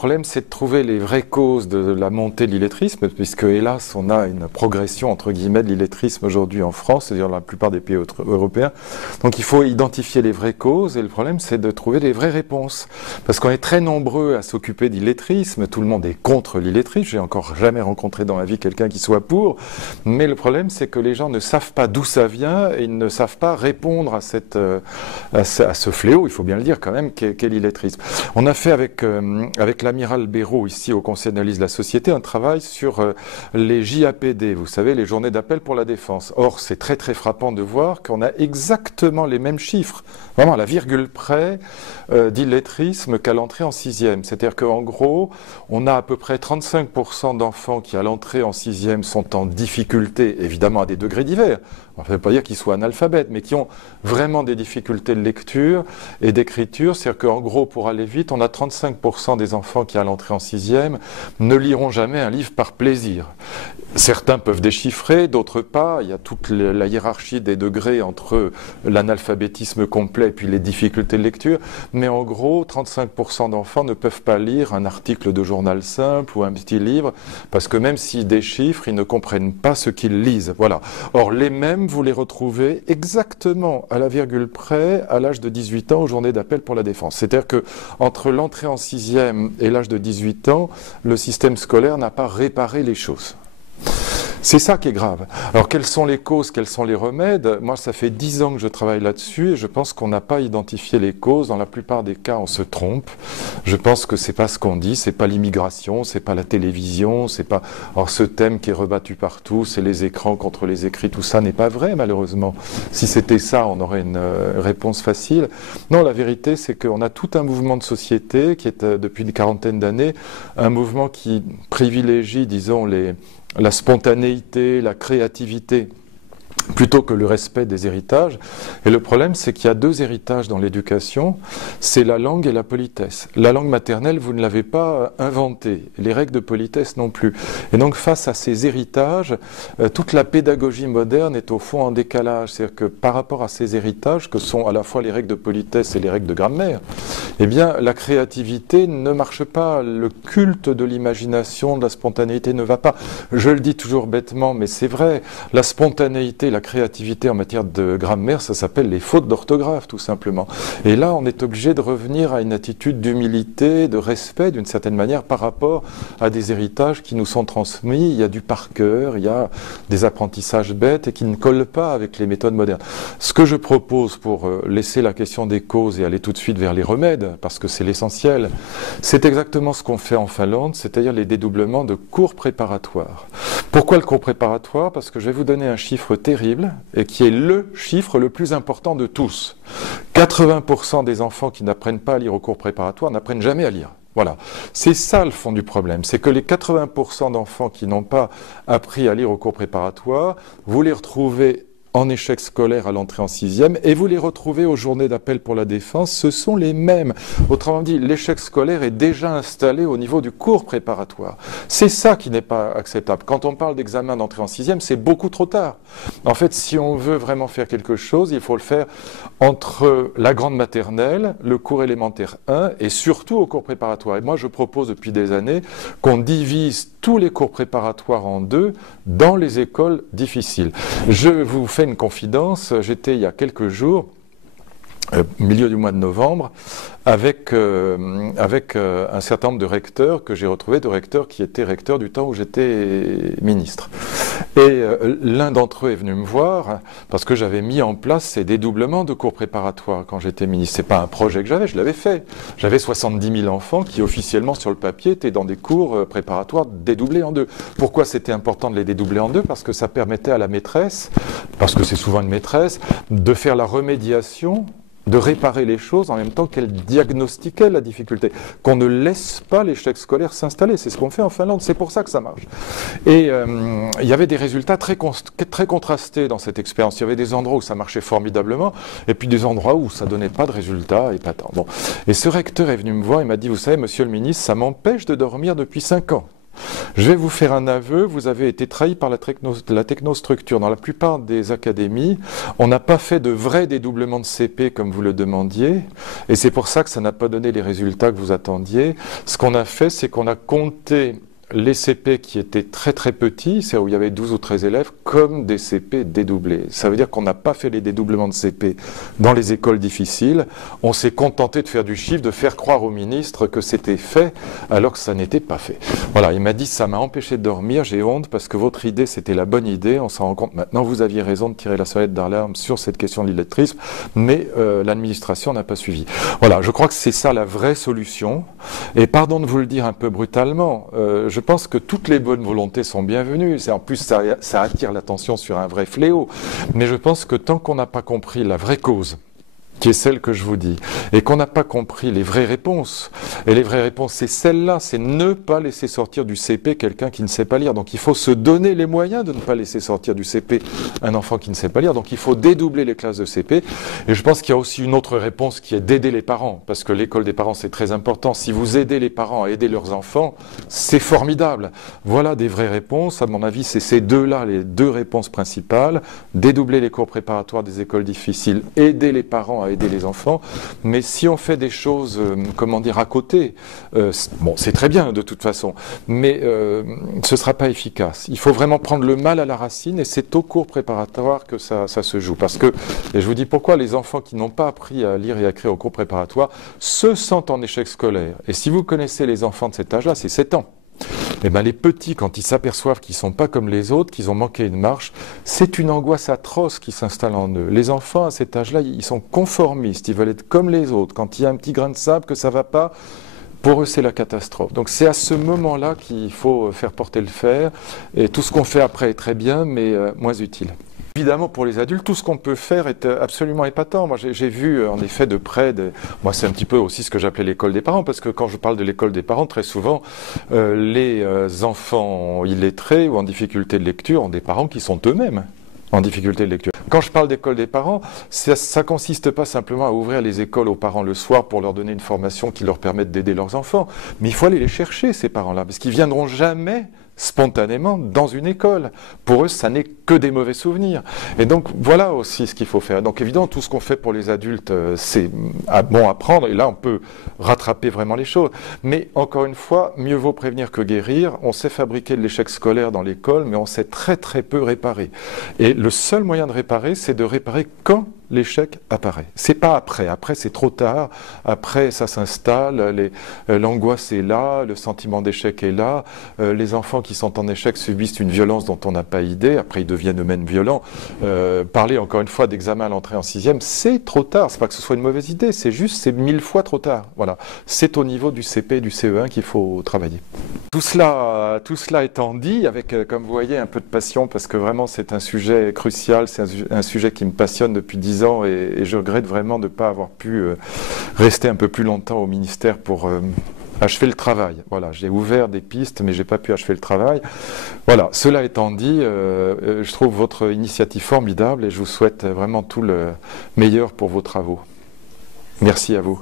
problème, c'est de trouver les vraies causes de la montée de l'illettrisme, puisque, hélas, on a une progression, entre guillemets, de l'illettrisme aujourd'hui en France, c'est-à-dire dans la plupart des pays européens. Donc, il faut identifier les vraies causes, et le problème, c'est de trouver les vraies réponses. Parce qu'on est très nombreux à s'occuper d'illettrisme, tout le monde est contre l'illettrisme, j'ai encore jamais rencontré dans ma vie quelqu'un qui soit pour, mais le problème, c'est que les gens ne savent pas d'où ça vient, et ils ne savent pas répondre à ce fléau, il faut bien le dire quand même, qu'est l'illettrisme. On a fait avec l'amiral Béraud, ici au Conseil d'analyse de la société, un travail sur les JAPD, vous savez, les journées d'appel pour la défense. Or, c'est très très frappant de voir qu'on a exactement les mêmes chiffres, vraiment à la virgule près, d'illettrisme qu'à l'entrée en sixième. C'est-à-dire qu'en gros, on a à peu près 35% d'enfants qui, à l'entrée en sixième, sont en difficulté, évidemment à des degrés divers. Ça ne veut pas dire qu'ils soient analphabètes, mais qui ont vraiment des difficultés de lecture et d'écriture. C'est-à-dire qu'en gros, pour aller vite, on a 35% des enfants qui, à l'entrée en sixième, ne liront jamais un livre par plaisir. Certains peuvent déchiffrer, d'autres pas. Il y a toute la hiérarchie des degrés entre l'analphabétisme complet et puis les difficultés de lecture. Mais en gros, 35% d'enfants ne peuvent pas lire un article de journal simple ou un petit livre, parce que même s'ils déchiffrent, ils ne comprennent pas ce qu'ils lisent. Voilà. Or, les mêmes, vous les retrouvez exactement à la virgule près à l'âge de 18 ans aux journées d'appel pour la défense. C'est-à-dire que entre l'entrée en sixième et l'âge de 18 ans, le système scolaire n'a pas réparé les choses. C'est ça qui est grave. Alors, quelles sont les causes, quels sont les remèdes? Moi, ça fait 10 ans que je travaille là-dessus et je pense qu'on n'a pas identifié les causes. Dans la plupart des cas, on se trompe. Je pense que c'est pas ce qu'on dit, c'est pas l'immigration, c'est pas la télévision, c'est pas... Alors, ce thème qui est rebattu partout, c'est les écrans contre les écrits, tout ça n'est pas vrai, malheureusement. Si c'était ça, on aurait une réponse facile. Non, la vérité, c'est qu'on a tout un mouvement de société qui est, depuis une quarantaine d'années, un mouvement qui privilégie, disons, la spontanéité, la créativité, plutôt que le respect des héritages. Et le problème, c'est qu'il y a deux héritages dans l'éducation, c'est la langue et la politesse. La langue maternelle, vous ne l'avez pas inventée, les règles de politesse non plus. Et donc, face à ces héritages, toute la pédagogie moderne est au fond en décalage. C'est-à-dire que par rapport à ces héritages, que sont à la fois les règles de politesse et les règles de grammaire, eh bien, la créativité ne marche pas, le culte de l'imagination, de la spontanéité ne va pas. Je le dis toujours bêtement, mais c'est vrai, la spontanéité, la créativité en matière de grammaire, ça s'appelle les fautes d'orthographe, tout simplement. Et là, on est obligé de revenir à une attitude d'humilité, de respect, d'une certaine manière, par rapport à des héritages qui nous sont transmis. Il y a du par cœur, il y a des apprentissages bêtes et qui ne collent pas avec les méthodes modernes. Ce que je propose pour laisser la question des causes et aller tout de suite vers les remèdes, parce que c'est l'essentiel, c'est exactement ce qu'on fait en Finlande, c'est-à-dire les dédoublements de cours préparatoires. Pourquoi le cours préparatoire? Parce que je vais vous donner un chiffre terrible et qui est le chiffre le plus important de tous. 80% des enfants qui n'apprennent pas à lire au cours préparatoire n'apprennent jamais à lire. Voilà. C'est ça le fond du problème. C'est que les 80% d'enfants qui n'ont pas appris à lire au cours préparatoire, vous les retrouvez en échec scolaire à l'entrée en sixième, et vous les retrouvez aux journées d'appel pour la défense, ce sont les mêmes. Autrement dit, l'échec scolaire est déjà installé au niveau du cours préparatoire. C'est ça qui n'est pas acceptable. Quand on parle d'examen d'entrée en sixième, c'est beaucoup trop tard. En fait, si on veut vraiment faire quelque chose, il faut le faire entre la grande maternelle, le cours élémentaire 1, et surtout au cours préparatoire. Et moi, je propose depuis des années qu'on divise tous les cours préparatoires en deux dans les écoles difficiles. Je vous fais une confidence, j'étais il y a quelques jours, milieu du mois de novembre, avec un certain nombre de recteurs que j'ai retrouvés, de recteurs qui étaient recteurs du temps où j'étais ministre. Et l'un d'entre eux est venu me voir parce que j'avais mis en place ces dédoublements de cours préparatoires quand j'étais ministre. C'est pas un projet que j'avais, je l'avais fait. J'avais 70 000 enfants qui officiellement sur le papier étaient dans des cours préparatoires dédoublés en deux. Pourquoi c'était important de les dédoubler en deux? Parce que ça permettait à la maîtresse, parce que c'est souvent une maîtresse, de faire la remédiation, de réparer les choses en même temps qu'elle diagnostiquait la difficulté. Qu'on ne laisse pas l'échec scolaire s'installer. C'est ce qu'on fait en Finlande, c'est pour ça que ça marche. Et il y avait des résultats très contrastés dans cette expérience. Il y avait des endroits où ça marchait formidablement, et puis des endroits où ça donnait pas de résultats épatants. Bon. Et ce recteur est venu me voir, il m'a dit, vous savez, monsieur le ministre, ça m'empêche de dormir depuis 5 ans. Je vais vous faire un aveu, vous avez été trahi par la technostructure. Dans la plupart des académies, on n'a pas fait de vrai dédoublement de CP comme vous le demandiez, et c'est pour ça que ça n'a pas donné les résultats que vous attendiez. Ce qu'on a fait, c'est qu'on a compté les CP qui étaient très très petits, c'est où il y avait 12 ou 13 élèves, comme des CP dédoublés. Ça veut dire qu'on n'a pas fait les dédoublements de CP dans les écoles difficiles, on s'est contenté de faire du chiffre, de faire croire au ministre que c'était fait, alors que ça n'était pas fait. Voilà, il m'a dit ça m'a empêché de dormir, j'ai honte parce que votre idée c'était la bonne idée, on s'en rend compte maintenant, vous aviez raison de tirer la sonnette d'alarme sur cette question de l'illettrisme, mais l'administration n'a pas suivi. Voilà, je crois que c'est ça la vraie solution, et pardon de vous le dire un peu brutalement, je pense que toutes les bonnes volontés sont bienvenues. En plus, ça attire l'attention sur un vrai fléau. Mais je pense que tant qu'on n'a pas compris la vraie cause, qui est celle que je vous dis, et qu'on n'a pas compris les vraies réponses. Et les vraies réponses, c'est celle-là, c'est ne pas laisser sortir du CP quelqu'un qui ne sait pas lire. Donc il faut se donner les moyens de ne pas laisser sortir du CP un enfant qui ne sait pas lire. Donc il faut dédoubler les classes de CP. Et je pense qu'il y a aussi une autre réponse qui est d'aider les parents, parce que l'école des parents, c'est très important. Si vous aidez les parents à aider leurs enfants, c'est formidable. Voilà des vraies réponses. À mon avis, c'est ces deux-là, les deux réponses principales. Dédoubler les cours préparatoires des écoles difficiles, aider les parents à aider les enfants, mais si on fait des choses, comment dire, à côté, bon, c'est très bien de toute façon, mais ce ne sera pas efficace. Il faut vraiment prendre le mal à la racine, et c'est au cours préparatoire que ça se joue. Parce que, et je vous dis pourquoi, les enfants qui n'ont pas appris à lire et à écrire au cours préparatoire se sentent en échec scolaire. Et si vous connaissez les enfants de cet âge-là, c'est 7 ans. Eh ben, les petits, quand ils s'aperçoivent qu'ils ne sont pas comme les autres, qu'ils ont manqué une marche, c'est une angoisse atroce qui s'installe en eux. Les enfants, à cet âge-là, ils sont conformistes, ils veulent être comme les autres. Quand il y a un petit grain de sable, que ça ne va pas, pour eux, c'est la catastrophe. Donc c'est à ce moment-là qu'il faut faire porter le fer, et tout ce qu'on fait après est très bien, mais moins utile. Évidemment, pour les adultes, tout ce qu'on peut faire est absolument épatant. Moi, j'ai vu, en effet, de près, moi, c'est un petit peu aussi ce que j'appelais l'école des parents, parce que quand je parle de l'école des parents, très souvent, les enfants illettrés ou en difficulté de lecture ont des parents qui sont eux-mêmes en difficulté de lecture. Quand je parle d'école des parents, ça consiste pas simplement à ouvrir les écoles aux parents le soir pour leur donner une formation qui leur permette d'aider leurs enfants, mais il faut aller les chercher, ces parents-là, parce qu'ils viendront jamais spontanément dans une école. Pour eux, ça n'est que des mauvais souvenirs. Et donc, voilà aussi ce qu'il faut faire. Donc, évidemment, tout ce qu'on fait pour les adultes, c'est bon à prendre, et là, on peut rattraper vraiment les choses. Mais, encore une fois, mieux vaut prévenir que guérir. On sait fabriquer de l'échec scolaire dans l'école, mais on sait très très peu réparer. Et le seul moyen de réparer, c'est de réparer quand l'échec apparaît. C'est pas après. Après, c'est trop tard. Après, ça s'installe. L'angoisse est là. Le sentiment d'échec est là. Les enfants qui sont en échec subissent une violence dont on n'a pas idée. Après, ils deviennent eux-mêmes violents. Parler, encore une fois, d'examen à l'entrée en 6e, c'est trop tard. C'est pas que ce soit une mauvaise idée. C'est juste, c'est 1000 fois trop tard. Voilà. C'est au niveau du CP et du CE1 qu'il faut travailler. Tout cela étant dit, avec, comme vous voyez, un peu de passion, parce que vraiment, c'est un sujet crucial. C'est un sujet qui me passionne depuis 10 ans, et je regrette vraiment de ne pas avoir pu rester un peu plus longtemps au ministère pour achever le travail. Voilà, j'ai ouvert des pistes, mais je n'ai pas pu achever le travail. Voilà, cela étant dit, je trouve votre initiative formidable, et je vous souhaite vraiment tout le meilleur pour vos travaux. Merci à vous.